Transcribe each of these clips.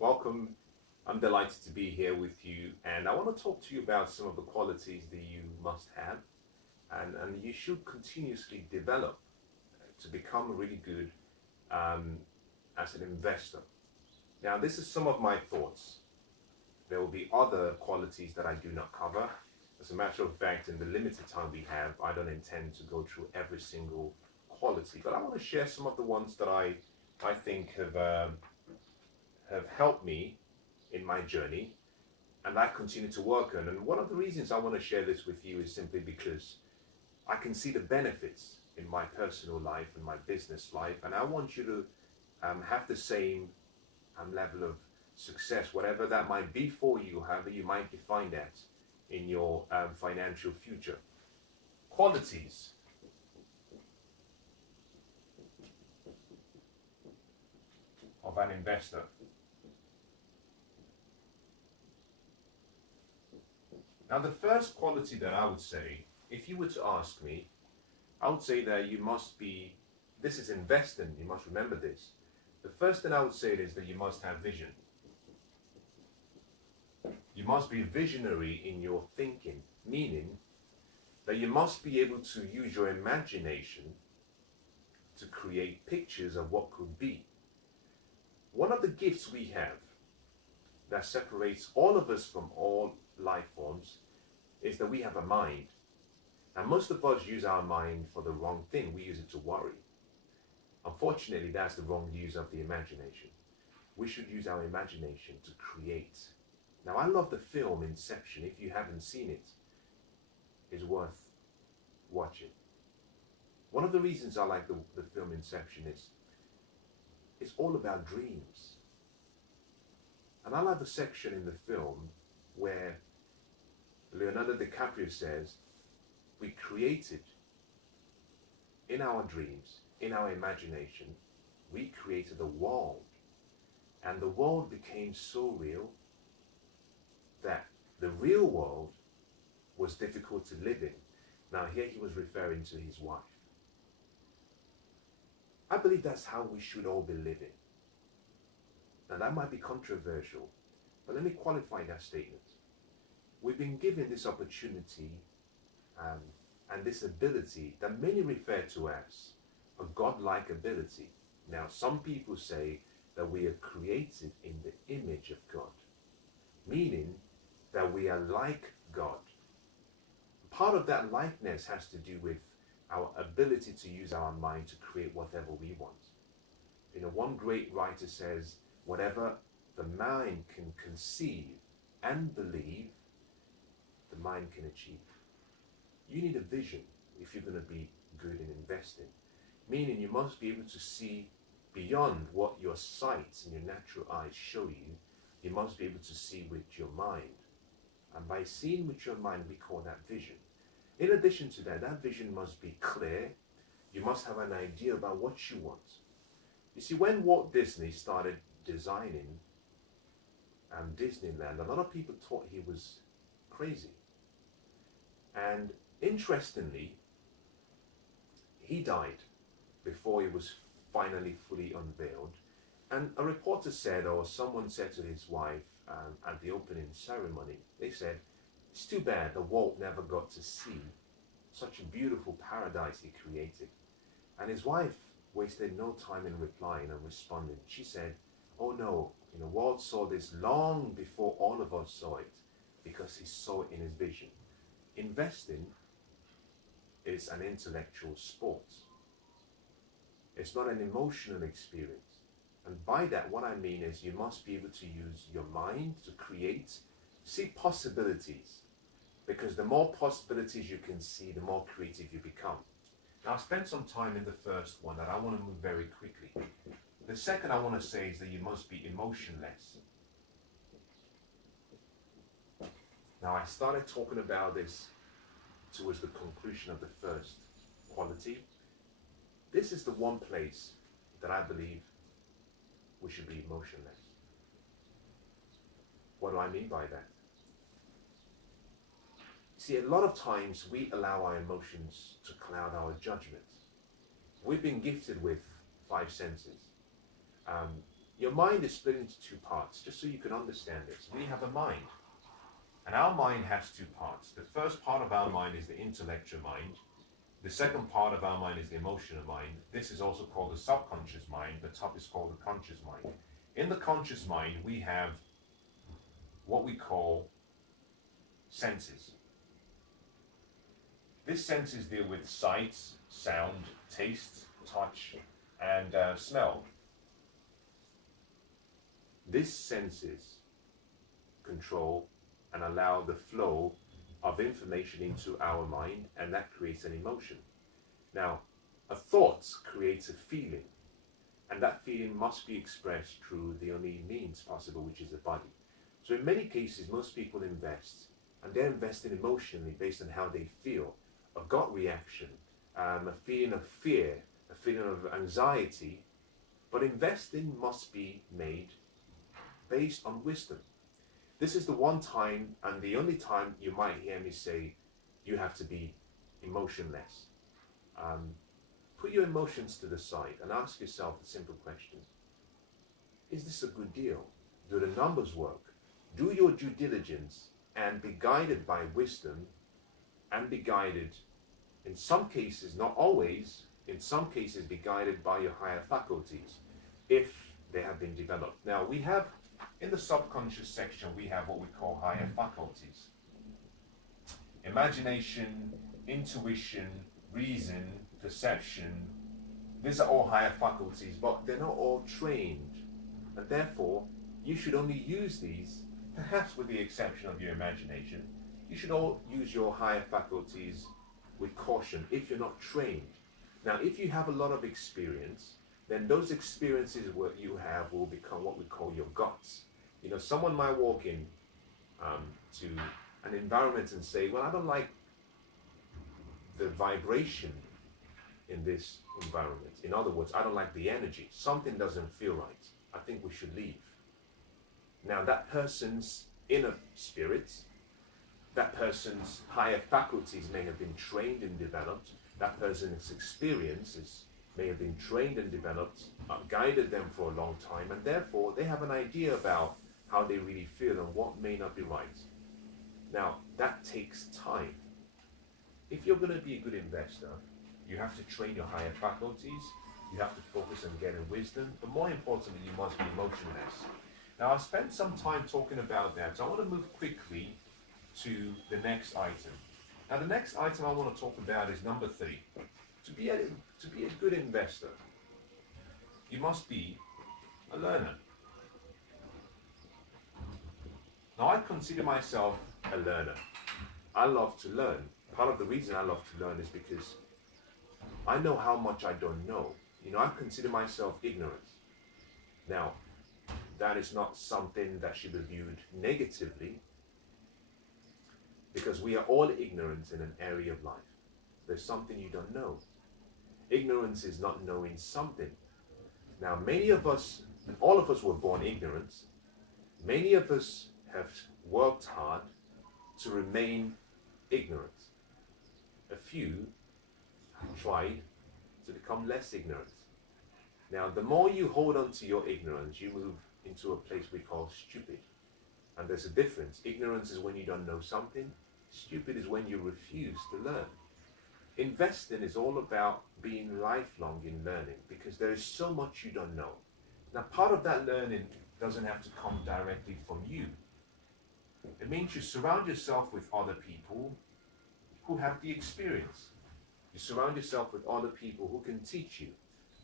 Welcome. I'm delighted to be here with you, and I want to talk to you about some of the qualities that you must have and you should continuously develop to become really good um, as an investor. Now, this is some of my thoughts. There will be other qualities that I do not cover. As a matter of fact, in the limited time we have, I don't intend to go through every single quality, but I want to share some of the ones that I think have helped me in my journey and I continue to work on. And one of the reasons I want to share this with you is simply because I can see the benefits in my personal life and my business life, and I want you to have the same level of success, whatever that might be for you, however you might define that in your financial future. Qualities. Of an investor. Now, the first quality that I would say, if you were to ask me, I would say that you must be, this is investing, you must remember this. The first thing I would say is that you must have vision. You must be visionary in your thinking, meaning that you must be able to use your imagination to create pictures of what could be. One of the gifts we have that separates all of us from all life forms is that we have a mind. And most of us use our mind for the wrong thing. We use it to worry. Unfortunately, that's the wrong use of the imagination. We should use our imagination to create. Now, I love the film Inception. If you haven't seen it, it's worth watching. One of the reasons I like the film Inception is it's all about dreams. And I like the section in the film where Leonardo DiCaprio says, we created in our dreams, in our imagination, we created a world. And the world became so real that the real world was difficult to live in. Now, here he was referring to his wife. I believe that's how we should all be living. Now, that might be controversial, but let me qualify that statement. We've been given this opportunity and this ability that many refer to as a godlike ability. Now, some people say that we are created in the image of God, meaning that we are like God. Part of that likeness has to do with our ability to use our mind to create whatever we want. You know, one great writer says, whatever the mind can conceive and believe, the mind can achieve. You need a vision if you're going to be good in investing. Meaning you must be able to see beyond what your sight and your natural eyes show you. You must be able to see with your mind. And by seeing with your mind, we call that vision. In addition to that, that vision must be clear. You must have an idea about what you want. You see, when Walt Disney started designing Disneyland, a lot of people thought he was crazy. And interestingly, he died before it was finally fully unveiled. And a reporter said, or someone said to his wife at the opening ceremony, they said, it's too bad that Walt never got to see such a beautiful paradise he created. And his wife wasted no time in replying and responding. She said, oh no, Walt saw this long before all of us saw it because he saw it in his vision. Investing is an intellectual sport. It's not an emotional experience. And by that, what I mean is you must be able to use your mind to create, see possibilities. Because the more possibilities you can see, the more creative you become. Now, I've spent some time in the first one that I want to move very quickly. The second I want to say is that you must be emotionless. Now, I started talking about this towards the conclusion of the first quality. This is the one place that I believe we should be emotionless. What do I mean by that? See, a lot of times we allow our emotions to cloud our judgments. We've been gifted with 5 senses. Your mind is split into two parts, just so you can understand this. We have a mind, and our mind has two parts. The first part of our mind is the intellectual mind. The second part of our mind is the emotional mind. This is also called the subconscious mind. The top is called the conscious mind. In the conscious mind, we have what we call senses. These senses deal with sight, sound, taste, touch, and smell. These senses control and allow the flow of information into our mind, and that creates an emotion. Now, a thought creates a feeling, and that feeling must be expressed through the only means possible, which is the body. So in many cases, most people invest, and they're investing emotionally based on how they feel. A gut reaction, a feeling of fear, a feeling of anxiety, but investing must be made based on wisdom. This is the one time and the only time you might hear me say you have to be emotionless. Put your emotions to the side and ask yourself the simple question: is this a good deal? Do the numbers work? Do your due diligence and be guided by wisdom, and be guided, in some cases, not always, in some cases be guided by your higher faculties, if they have been developed. Now we have, in the subconscious section, we have what we call higher faculties. Imagination, intuition, reason, perception, these are all higher faculties, but they're not all trained. And therefore, you should only use these, perhaps with the exception of your imagination. You should all use your higher faculties with caution if you're not trained. Now, if you have a lot of experience, then those experiences what you have will become what we call your guts. You know, someone might walk in to an environment and say, well, I don't like the vibration in this environment. In other words, I don't like the energy. Something doesn't feel right. I think we should leave. Now, that person's inner spirits, that person's higher faculties may have been trained and developed. That person's experiences may have been trained and developed, guided them for a long time, and therefore they have an idea about how they really feel and what may not be right. Now, that takes time. If you're going to be a good investor, you have to train your higher faculties, you have to focus on getting wisdom, but more importantly, you must be emotionless. Now, I've spent some time talking about that, so I want to move quickly to the next item. Now, the next item I want to talk about is number 3. To be a good investor, you must be a learner. Now, I consider myself a learner. I love to learn. Part of the reason I love to learn is because I know how much I don't know. You know, I consider myself ignorant. Now, that is not something that should be viewed negatively, because we are all ignorant in an area of life. There's something you don't know. Ignorance is not knowing something. Now, many of us, and all of us were born ignorant. Many of us have worked hard to remain ignorant. A few tried to become less ignorant. Now, the more you hold on to your ignorance, you move into a place we call stupid. And there's a difference. Ignorance is when you don't know something. Stupid is when you refuse to learn. Investing is all about being lifelong in learning, because there is so much you don't know. Now, part of that learning doesn't have to come directly from you. It means you surround yourself with other people who have the experience. You surround yourself with other people who can teach you.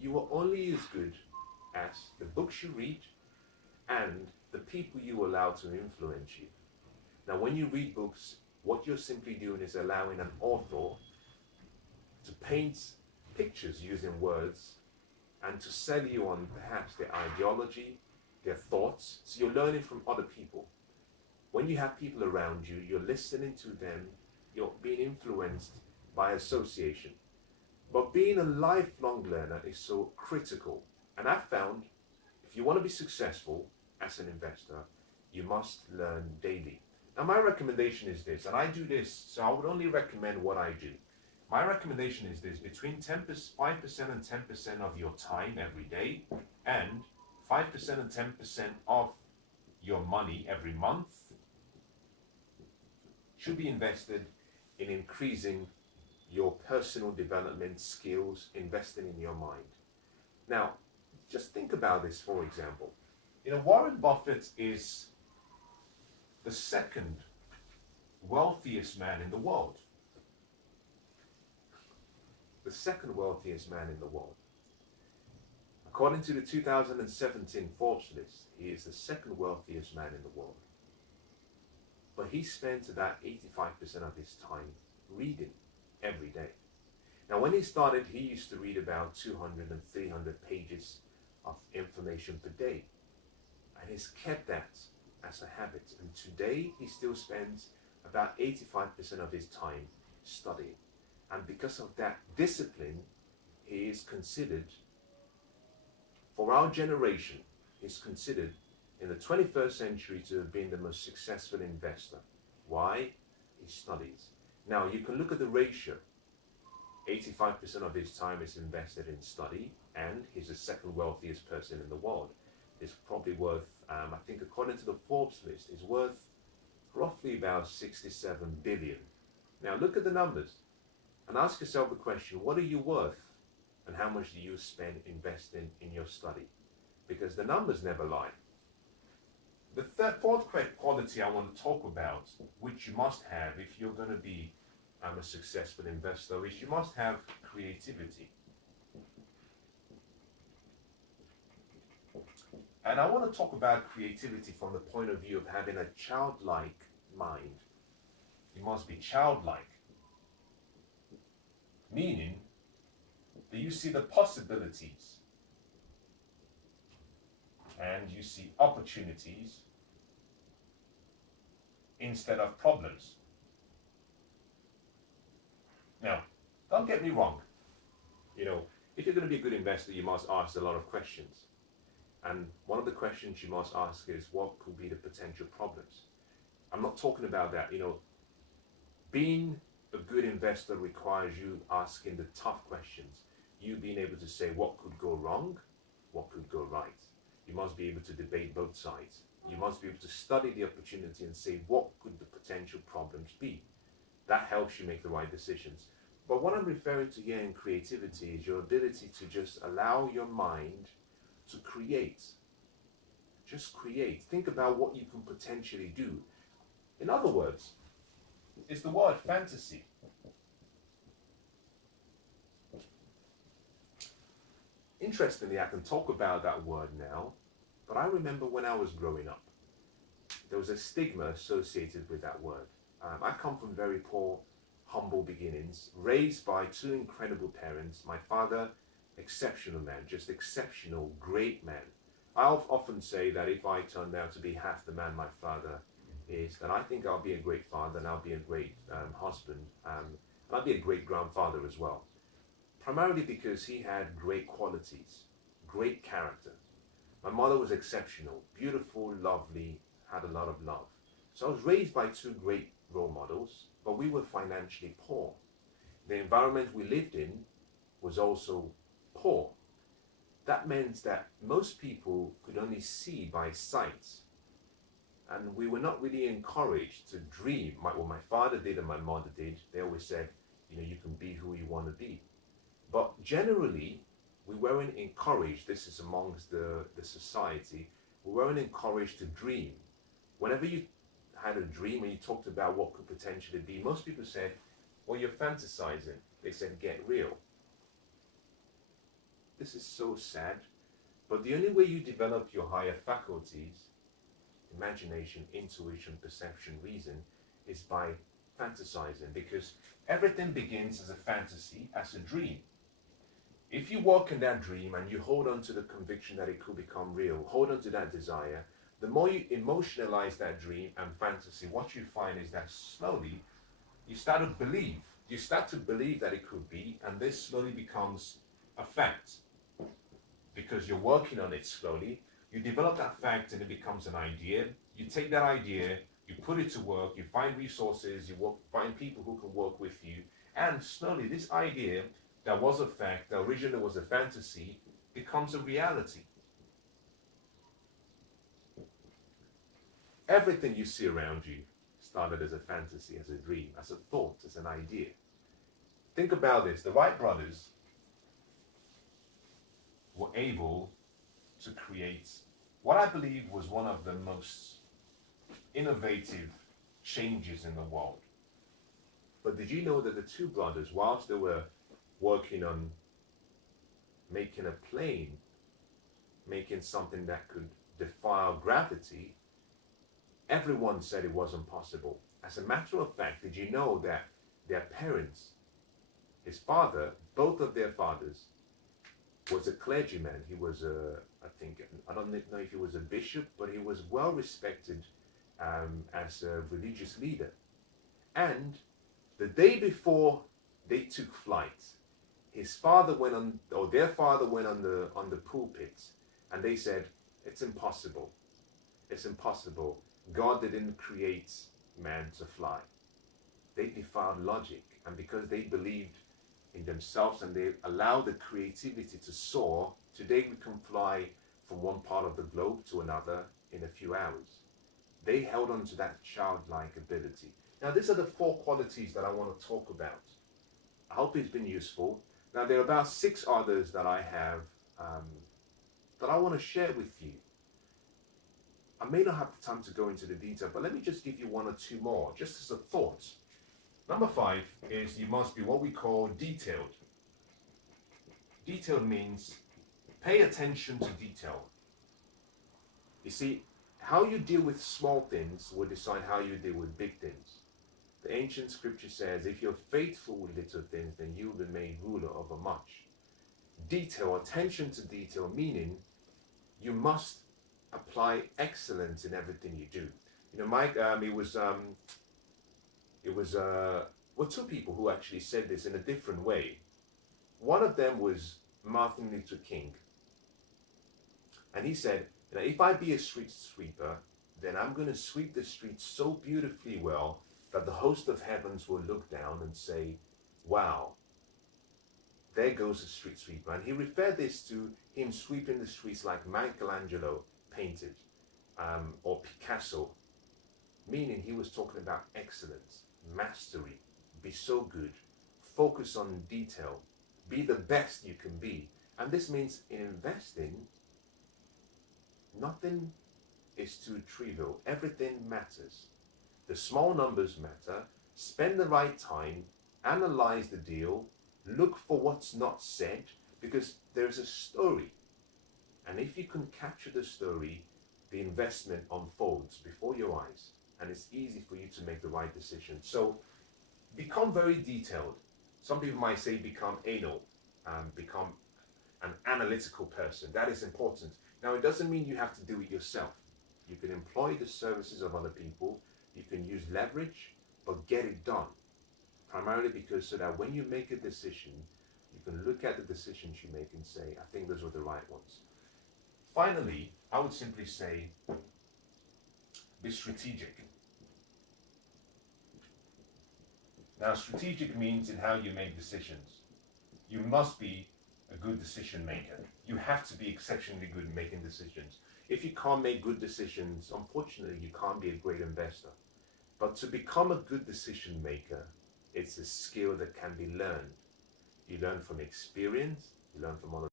You are only as good as the books you read and the people you allow to influence you. Now, when you read books, what you're simply doing is allowing an author to paint pictures using words and to sell you on perhaps their ideology, their thoughts. So you're learning from other people. When you have people around you, you're listening to them, you're being influenced by association. But being a lifelong learner is so critical. And I've found if you want to be successful as an investor, you must learn daily. Now, my recommendation is this, and I do this, so I would only recommend what I do. My recommendation is this: between 5% and 10% of your time every day, and 5% and 10% of your money every month should be invested in increasing your personal development skills, investing in your mind. Now, just think about this, for example. Warren Buffett is the second wealthiest man in the world. The second wealthiest man in the world. According to the 2017 Forbes list, he is the second wealthiest man in the world. But he spends about 85% of his time reading every day. Now, when he started, he used to read about 200 and 300 pages of information per day. And he's kept that as a habit. And today, he still spends about 85% of his time studying. And because of that discipline, he is considered, for our generation, is considered in the 21st century to have been the most successful investor. Why? He studies. Now, you can look at the ratio. 85% of his time is invested in study, and he's the second wealthiest person in the world. Is probably worth, I think according to the Forbes list, is worth roughly about 67 billion. Now look at the numbers and ask yourself the question, what are you worth and how much do you spend investing in your study? Because the numbers never lie. The fourth quality I want to talk about, which you must have if you're going to be a successful investor, is you must have creativity. And I want to talk about creativity from the point of view of having a childlike mind. You must be childlike, meaning that you see the possibilities and you see opportunities instead of problems. Now, don't get me wrong. If you're going to be a good investor, you must ask a lot of questions. And one of the questions you must ask is, what could be the potential problems? I'm not talking about that. Being a good investor requires you asking the tough questions. You being able to say what could go wrong, what could go right. You must be able to debate both sides. You must be able to study the opportunity and say what could the potential problems be. That helps you make the right decisions. But what I'm referring to here in creativity is your ability to just allow your mind to create. Just create. Think about what you can potentially do. In other words, it's the word fantasy. Interestingly, I can talk about that word now, but I remember when I was growing up, there was a stigma associated with that word. I come from very poor, humble beginnings, raised by two incredible parents. My father, exceptional man, just exceptional, great man. I often say that if I turned out to be half the man my father is, then I think I'll be a great father and I'll be a great husband, and I'll be a great grandfather as well. Primarily because he had great qualities, great character. My mother was exceptional, beautiful, lovely, had a lot of love. So I was raised by two great role models, but we were financially poor. The environment we lived in was also poor. That meant that most people could only see by sight. And we were not really encouraged to dream. What my father did and my mother did, they always said, you can be who you want to be. But generally, we weren't encouraged, this is amongst the society, we weren't encouraged to dream. Whenever you had a dream and you talked about what could potentially be, most people said, well, you're fantasizing. They said, get real. This is so sad, but the only way you develop your higher faculties, imagination, intuition, perception, reason, is by fantasizing, because everything begins as a fantasy, as a dream. If you walk in that dream and you hold on to the conviction that it could become real, hold on to that desire, the more you emotionalize that dream and fantasy, what you find is that slowly you start to believe. You start to believe that it could be, and this slowly becomes a fact. Because you're working on it slowly, you develop that fact and it becomes an idea. You take that idea, you put it to work, you find resources, you find people who can work with you, and slowly this idea that was a fact, that originally was a fantasy, becomes a reality. Everything you see around you started as a fantasy, as a dream, as a thought, as an idea. Think about this. The Wright brothers were able to create what I believe was one of the most innovative changes in the world. But did you know that the two brothers, whilst they were working on making a plane, making something that could defy gravity, everyone said it wasn't possible. As a matter of fact, did you know that their parents, his father, both of their fathers, was a clergyman. He was I don't know if he was a bishop, but he was well respected as a religious leader. And the day before they took flight, his father went on, or their father went on the pulpit, and they said, "It's impossible. It's impossible. God didn't create man to fly." They defied logic, and because they believed in themselves and they allowed the creativity to soar, today we can fly from one part of the globe to another in a few hours. They held on to that childlike ability. Now, these are the 4 qualities that I want to talk about. I hope it's been useful. Now, there are about 6 others that I have that I want to share with you. I may not have the time to go into the detail, but let me just give you 1 or 2 more, just as a thought. Number 5 is you must be what we call detailed. Detailed means pay attention to detail. You see, how you deal with small things will decide how you deal with big things. The ancient scripture says, if you're faithful with little things, then you will be made ruler over much. Detail, attention to detail, meaning you must apply excellence in everything you do. You know, Mike, it was 2 people who actually said this in a different way. One of them was Martin Luther King. And he said, you know, if I be a street sweeper, then I'm going to sweep the streets so beautifully well that the host of heavens will look down and say, wow, there goes a street sweeper. And he referred this to him sweeping the streets like Michelangelo painted, or Picasso, meaning he was talking about excellence, mastery, be so good, focus on detail, be the best you can be. And this means in investing, nothing is too trivial. Everything matters. The small numbers matter. Spend the right time, analyze the deal, look for what's not said, because there's a story. And if you can capture the story, the investment unfolds before your eyes, and it's easy for you to make the right decision. So become very detailed. Some people might say become anal, become an analytical person. That is important. Now, it doesn't mean you have to do it yourself. You can employ the services of other people. You can use leverage, but get it done. Primarily because so that when you make a decision, you can look at the decisions you make and say, I think those were the right ones. Finally, I would simply say, be strategic. Now, strategic means in how you make decisions. You must be a good decision maker. You have to be exceptionally good at making decisions. If you can't make good decisions, unfortunately, you can't be a great investor. But to become a good decision maker, it's a skill that can be learned. You learn from experience, you learn from other